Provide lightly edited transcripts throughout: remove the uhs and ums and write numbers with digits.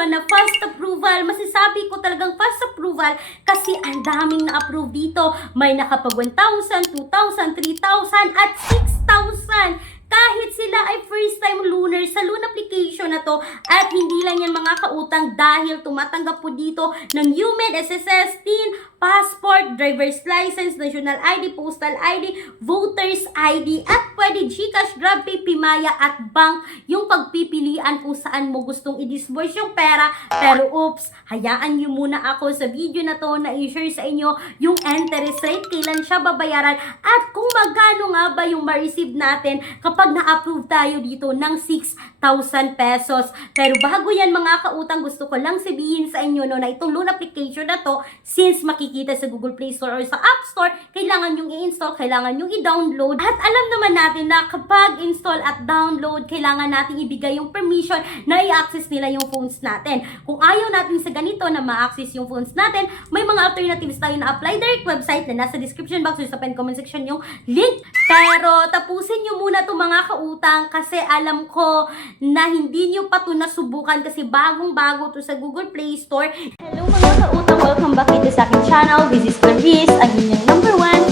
application na fast approval. Masasabi ko talagang fast approval kasi ang daming na-approve dito. May nakapag 1,000, 2,000, 3,000 at 6,000. Kahit sila ay first time loaner sa loan application na to. At hindi lang yan mga kautang dahil tumatanggap po dito ng UMED, SSS, TIN, passport, driver's license, national ID, postal ID, voters ID, at pwede GCash, GrabPay, Pimaya, at bank yung pagpipilian kung saan mo gustong i-disburse yung pera. Pero oops, hayaan nyo muna ako sa video na to na i-share sa inyo yung interest rate, kailan siya babayaran, at kung magkano nga ba yung ma-receive natin kapag na-approve tayo dito ng 6,000 pesos. Pero bago yan mga kautang, gusto ko lang sabihin sa inyo no, na itong loan application na to, since makikita sa Google Play Store or sa App Store, kailangan yung i-install, kailangan yung i-download. At alam naman natin na kapag install at download, kailangan natin ibigay yung permission na i-access nila yung phones natin. Kung ayaw natin sa ganito na ma-access yung phones natin, may mga alternatives tayo na apply direct website na nasa description box or sa comment section yung link. Pero tapusin nyo muna itong mga kautang kasi alam ko na hindi nyo pa ito nasubukan kasi bagong-bago to sa Google Play Store. Hello mga kautang, welcome back dito sa aking channel. This is Clarice, ang inyong number 1.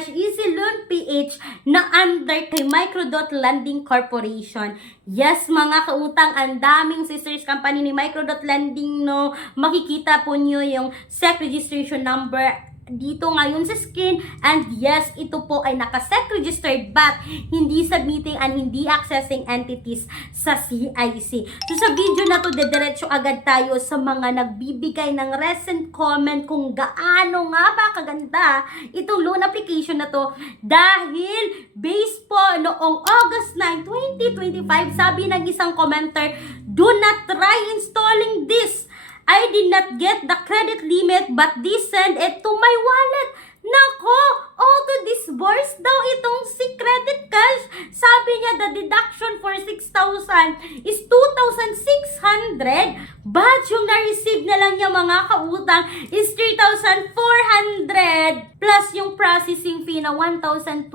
Easy Loan PH na under kay Microdot Lending Corporation. Yes mga kautang, ang daming sisters company ni Microdot Lending no. Makikita po nyo yung SEC registration number dito ngayon sa screen, and yes, ito po ay naka-SEC registered but hindi submitting and hindi accessing entities sa CIC. So sa video na to, dediretso agad tayo sa mga nagbibigay ng recent comment kung gaano nga ba kaganda itong loan application na to dahil based po noong August 9, 2025, sabi ng isang commenter, "Do not try installing this. I did not get the credit limit but this send it to my wallet." Nako, auto-disburse daw itong si Credit Cash. Sabi niya, the deduction for 6,000 is 2,600. But yung na-receive na lang niya mga kautang is 3,400 plus yung processing fee na 1,200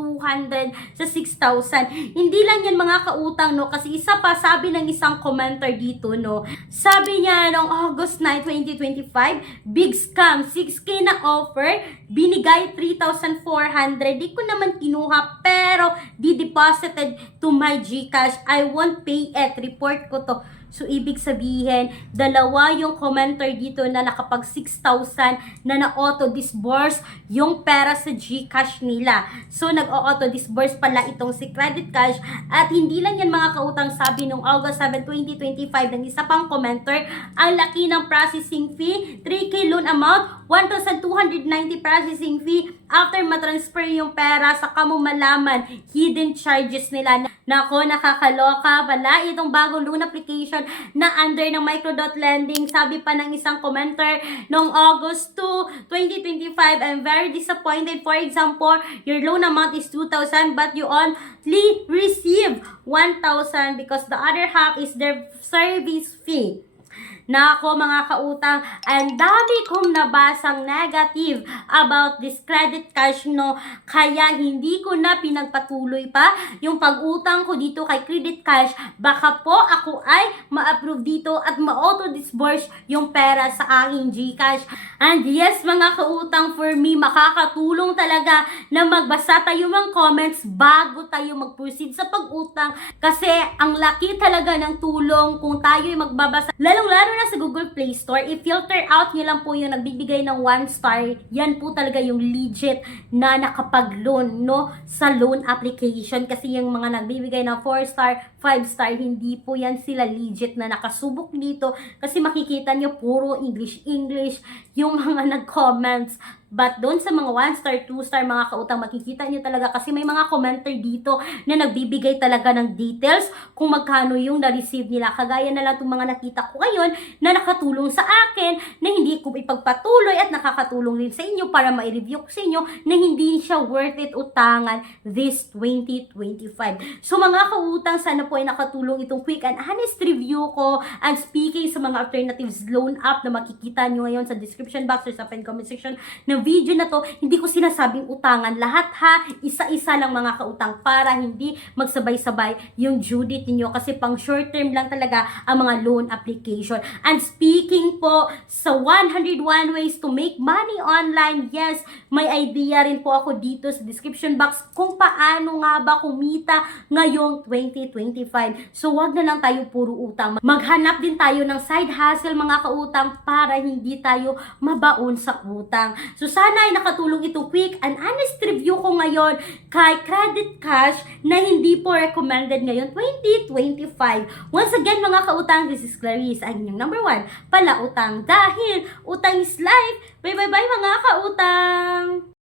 sa 6,000. Hindi lang yan mga kautang, no? Kasi isa pa, sabi ng isang commenter dito, no? Sabi niya, noong August 9, 2025, big scam, 6K na offer, binigay 3,400. Di ko naman kinuha, pero di-deposited to my GCash. I won't pay it. Report ko to. So, ibig sabihin, dalawa yung commenter dito na nakapag 6,000 na na-auto-disburse yung pera sa GCash nila. So, nag-auto-disburse pala itong si Credit Cash. At hindi lang yan mga kautang, sabi nung August 7, 2025 ng isa pang commenter, ang laki ng processing fee, 3K loan amount, 1,290 processing fee. After matransfer yung pera, saka mo malaman hidden charges nila. Nako, nakakaloka pala itong bagong loan application na under ng Microdot Lending. Sabi pa ng isang commenter noong August 2, 2025, I'm very disappointed. For example, your loan amount is 2,000 but you only receive 1,000 because the other half is their service fee. Nako mga kautang, ang dami kong nabasang negative about this Credit Cash, no? Kaya hindi ko na pinagpatuloy pa yung pag-utang ko dito kay Credit Cash. Baka po ako ay ma-approve dito at ma-auto-disburse yung pera sa aking GCash. And yes mga kautang, for me, makakatulong talaga na magbasa tayo ng comments bago tayo mag-proceed sa pag-utang. Kasi ang laki talaga ng tulong kung tayo ay magbabasa. Lalong-lalo na sa Google Play Store, i-filter out nyo lang po yung nagbibigay ng 1 star. Yan po talaga yung legit na nakapag-loan, no? Sa loan application. Kasi yung mga nagbibigay ng 4 star, 5 star, hindi po yan sila legit na nakasubok dito. Kasi makikita nyo puro English yung mga nag-comments. But doon sa mga 1 star, 2 star mga kautang, makikita nyo talaga kasi may mga commenter dito na nagbibigay talaga ng details kung magkano yung na-receive nila. Kagaya na lang itong mga nakita ko ngayon na nakatulong sa akin na hindi ko ipagpatuloy at nakakatulong din sa inyo para ma-review ko sa inyo na hindi siya worth it utangan this 2025. So mga kautang, sana po ay nakatulong itong quick and honest review ko. And speaking sa mga alternatives loan app na makikita nyo ngayon sa description box or sa comment section ng video na to, hindi ko sinasabing utangan lahat ha, isa-isa lang mga kautang para hindi magsabay-sabay yung due date ninyo kasi pang short term lang talaga ang mga loan application. And speaking po sa 101 ways to make money online, yes, may idea rin po ako dito sa description box kung paano nga ba kumita ngayong 2025. So wag na lang tayo puro utang. Maghanap din tayo ng side hustle mga kautang para hindi tayo mabaon sa utang. So sana ay nakatulong itong quick and honest review ko ngayon kay Credit Cash na hindi po recommended ngayon 2025. Once again mga kautang, this is Clarice, ang inyong number 1 pala utang dahil utang is life. Bye bye bye mga kautang!